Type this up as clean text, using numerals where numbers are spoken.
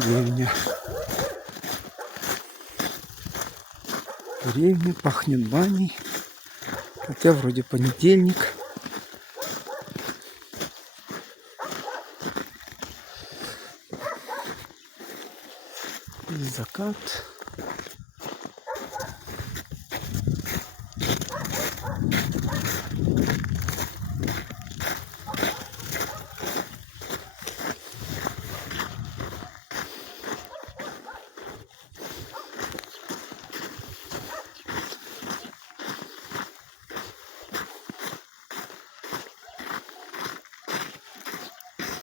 Деревня. Деревня, пахнет баней. Хотя вроде понедельник. И закат.